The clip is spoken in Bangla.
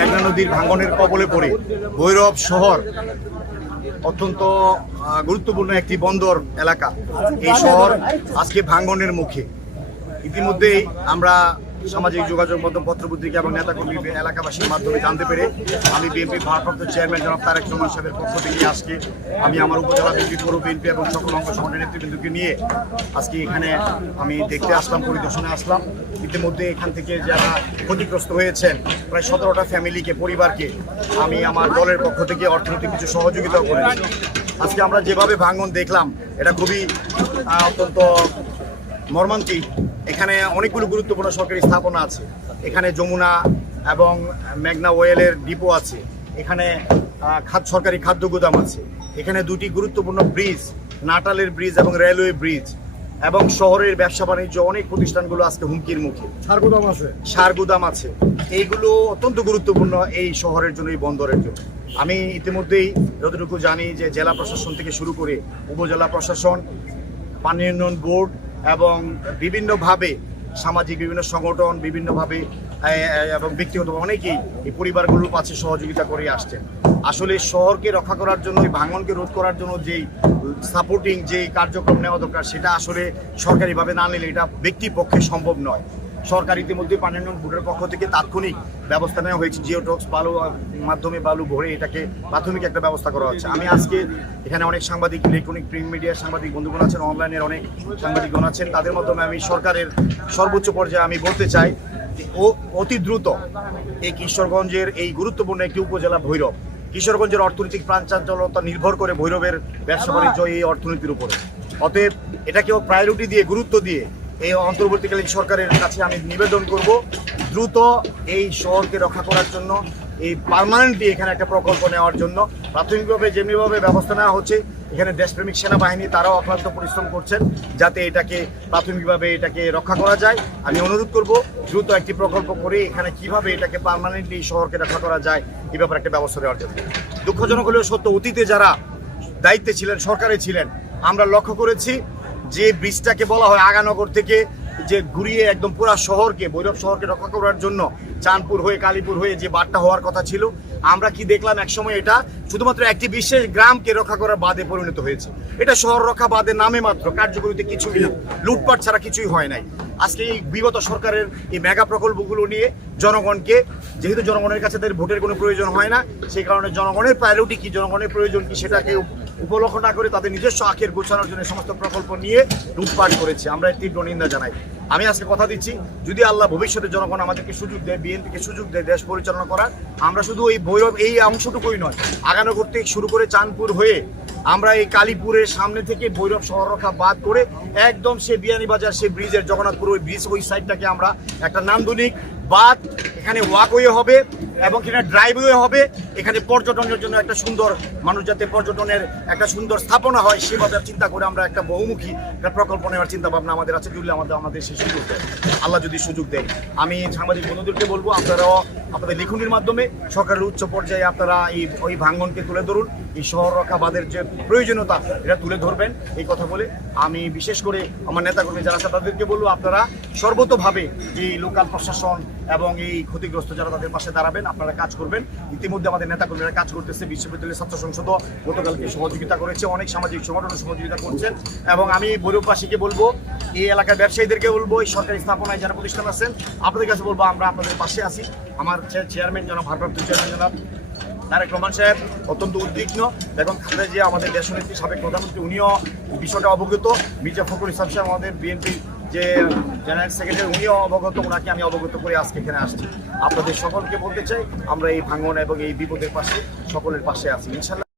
মেঘনা নদীর ভাঙনের কবলে পড়ে ভৈরব শহর অত্যন্ত গুরুত্বপূর্ণ একটি বন্দর এলাকা। এই শহর আজকে ভাঙনের মুখে। ইতিমধ্যেই আমরা সামাজিক যোগাযোগ মাধ্যম পত্রপত্রিকা এবং নেতাকর্মী এলাকাবাসীর মাধ্যমে জানতে পেরে আমি বিএনপির ভারপ্রাপ্ত চেয়ারম্যান জনাব তারেক রহমান সাহেবের পক্ষ থেকে আজকে আমি আমার উপজেলা বিএনপি পৌর বিএনপি এবং সকল অঙ্গ সংগঠনের নেতৃবৃন্দকে নিয়ে আজকে এখানে আমি দেখতে আসলাম, পরিদর্শনে আসলাম। ইতিমধ্যে এখান থেকে যারা ক্ষতিগ্রস্ত হয়েছেন প্রায় 17টা ফ্যামিলিকে, পরিবারকে আমি আমার দলের পক্ষ থেকে অর্থনৈতিক কিছু সহযোগিতা করেছি। আজকে আমরা যেভাবে ভাঙন দেখলাম এটা খুবই অত্যন্ত মর্মান্তিক। এখানে অনেকগুলো গুরুত্বপূর্ণ সরকারি স্থাপনা আছে। এখানে যমুনা এবং মেঘনা ওয়েলের ডিপো আছে। এখানে সরকারি খাদ্য গুদাম আছে। এখানে দুটি গুরুত্বপূর্ণ ব্রিজ, নাটালের ব্রিজ এবং রেলওয়ে ব্রিজ, এবং শহরের ব্যবসা বাণিজ্য অনেক প্রতিষ্ঠানগুলো আজকে হুমকির মুখে। সার গুদাম আছে। এইগুলো অত্যন্ত গুরুত্বপূর্ণ এই শহরের জন্য, এই বন্দরের জন্য। আমি ইতিমধ্যেই যতটুকু জানি যে জেলা প্রশাসন থেকে শুরু করে উপজেলা প্রশাসন, পানি উন্নয়ন বোর্ড এবং বিভিন্নভাবে সামাজিক বিভিন্ন সংগঠন বিভিন্নভাবে এবং ব্যক্তিগতভাবে অনেকেই এই পরিবারগুলোর কাছে সহযোগিতা করে আসছেন। আসলে শহরকে রক্ষা করার জন্য, এই ভাঙনকে রোধ করার জন্য যেই সাপোর্টিং যেই কার্যক্রম নেওয়া দরকার সেটা আসলে সরকারিভাবে না নিলে এটা ব্যক্তির পক্ষে সম্ভব নয়। সরকার ইতিমধ্যে পানি উন্নয়ন বোর্ডের পক্ষ থেকে তাৎক্ষণিক ব্যবস্থা নেওয়া হয়েছে। জিওটক্স বালু মাধ্যমে বালু ভরে এটাকে প্রাথমিক একটা ব্যবস্থা করা হচ্ছে। আমি আজকে এখানে অনেক সাংবাদিক, ইলেকট্রনিক প্রিন্ট মিডিয়ার সাংবাদিক বন্ধুগণ আছেন, অনলাইনের অনেক সাংবাদিকগণ আছেন, তাদের মাধ্যমে আমি সরকারের সর্বোচ্চ পর্যায়ে আমি বলতে চাই অতি দ্রুত এই কিশোরগঞ্জের এই গুরুত্বপূর্ণ একটি উপজেলা ভৈরব, কিশোরগঞ্জের অর্থনৈতিক প্রাণচাঞ্চলতা নির্ভর করে ভৈরবের ব্যবসা বাণিজ্য এই অর্থনীতির উপরে। অতএব এটাকেও প্রায়োরিটি দিয়ে, গুরুত্ব দিয়ে এই অন্তর্বর্তীকালীন সরকারের কাছে আমি নিবেদন করব দ্রুত এই শহরকে রক্ষা করার জন্য, এই পার্মানেন্টলি এখানে একটা প্রকল্প নেওয়ার জন্য। প্রাথমিকভাবে যেমনিভাবে ব্যবস্থা নেওয়া হচ্ছে, এখানে দেশপ্রেমিক সেনাবাহিনী তারাও অক্লান্ত পরিশ্রম করছেন যাতে এটাকে প্রাথমিকভাবে এটাকে রক্ষা করা যায়। আমি অনুরোধ করব দ্রুত একটি প্রকল্প করে এখানে কিভাবে এটাকে পার্মানেন্টলি শহরকে রক্ষা করা যায় এই ব্যাপারে একটা ব্যবস্থা নেওয়ার জন্য। দুঃখজনক হলেও সত্য, অতীতে যারা দায়িত্বে ছিলেন, সরকারে ছিলেন, আমরা লক্ষ্য করেছি যে ব্রিজটাকে বলা হয় আগানগর থেকে যে ঘুরিয়ে একদম পুরা শহরকে, ভৈরব শহরকে রক্ষা করার জন্য চাঁদপুর হয়ে কালীপুর হয়ে যে বাঁধটা হওয়ার কথা ছিল, আমরা কি দেখলাম একসময় এটা শুধুমাত্র একটি বিশেষ গ্রামকে রক্ষা করার বাঁধে পরিণত হয়েছে। এটা শহর রক্ষা বাঁধের নামে মাত্র, কার্যকরিতে কিছুই না, লুটপাট ছাড়া কিছুই হয় নাই। আজকে এই বিগত সরকারের এই মেগা প্রকল্পগুলো নিয়ে জনগণকে, যেহেতু জনগণের কাছে তাদের ভোটের কোনো প্রয়োজন হয় না, সেই কারণে জনগণের প্রায়োরিটি কি, জনগণের প্রয়োজন কি সেটাকে উপলক্ষ না করে তাদের নিজস্ব আখের গোছানোর জন্য সমস্ত প্রকল্প নিয়ে লুটপাট করেছে। আমরা তীব্র নিন্দা জানাই। আমি আজকে কথা দিচ্ছি, যদি আল্লাহ ভবিষ্যতে জনগণ আমাদেরকে সুযোগ দেয়, বিএনপিকে সুযোগ দেয় দেশ পরিচালনা করার, আমরা শুধু এই ভৈরব এই অংশটুকুই নয়, আগানগর থেকে শুরু করে চাঁদপুর হয়ে আমরা এই কালীপুরের সামনে থেকে ভৈরব শহর রক্ষা বাদ করে একদম সে বিয়ানীবাজার, সে ব্রিজের জগন্নাথপুর ওই ব্রিজ, ওই সাইডটাকে আমরা একটা নান্দনিক বাদ, এখানে ওয়াকওয়ে হবে এবং এখানে ড্রাইভওয়ে হবে। এখানে পর্যটনের জন্য একটা সুন্দর, মানুষ যাতে পর্যটনের একটা সুন্দর স্থাপনা হয় সেভাবে চিন্তা করে আমরা একটা বহুমুখী একটা প্রকল্প নেওয়ার চিন্তা ভাবনা আমাদের আছে। যদি আমাদের সেই সুযোগ দেয়, আল্লাহ যদি সুযোগ দেয়, আমি সাংবাদিক বন্ধুদেরকে বলবো আপনারাও আপনাদের লিখনির মাধ্যমে সরকারের উচ্চ পর্যায়ে আপনারা ওই ভাঙনকে তুলে ধরুন, এই শহর রক্ষা বাঁধের যে প্রয়োজনীয়তা এটা তুলে ধরবেন। এই কথা বলে আমি বিশেষ করে আমার নেতাকর্মী যারা আছে তাদেরকে বলবো আপনারা সর্বতোভাবে যে লোকাল প্রশাসন এবং এই ক্ষতিগ্রস্ত যারা তাদের পাশে দাঁড়াবেন, আপনারা কাজ করবেন। ইতিমধ্যে আমাদের নেতাকর্মীরা কাজ করতেছে, বিশ্ববিদ্যালয়ের ছাত্র সংসদও গতকালকে সহযোগিতা করেছে, অনেক সামাজিক সংগঠন সহযোগিতা করছেন। এবং আমি ভৈরববাসীকে বলবো, এই এলাকার ব্যবসায়ীদেরকে বলবো, এই সরকারি স্থাপনায় যারা প্রতিষ্ঠান আছেন আপনাদের কাছে বলবো আমরা আপনাদের পাশে আছি। আমার চেয়ারম্যান জনাব, ভারপ্রাপ্ত চেয়ারম্যান জনাব তারেক রহমান সাহেব অত্যন্ত উদ্বিগ্ন। বেগম খালেদা জিয়া আমাদের দেশনেত্রী, সাবেক প্রধানমন্ত্রী, উনিও বিষয়টা অবগত। মির্জা ফখরুল ইসলাম সাহেব আমাদের বিএনপি যে জেনারেল সেক্রেটারি, উনিও অবগত, ওনাকে আমি অবগত করে আজকে এখানে আসছি। আপনাদের সকলকে বলতে চাই আমরা এই ভাঙন এবং এই বিপদের পাশে সকলের পাশে আছি ইনশাল্লাহ।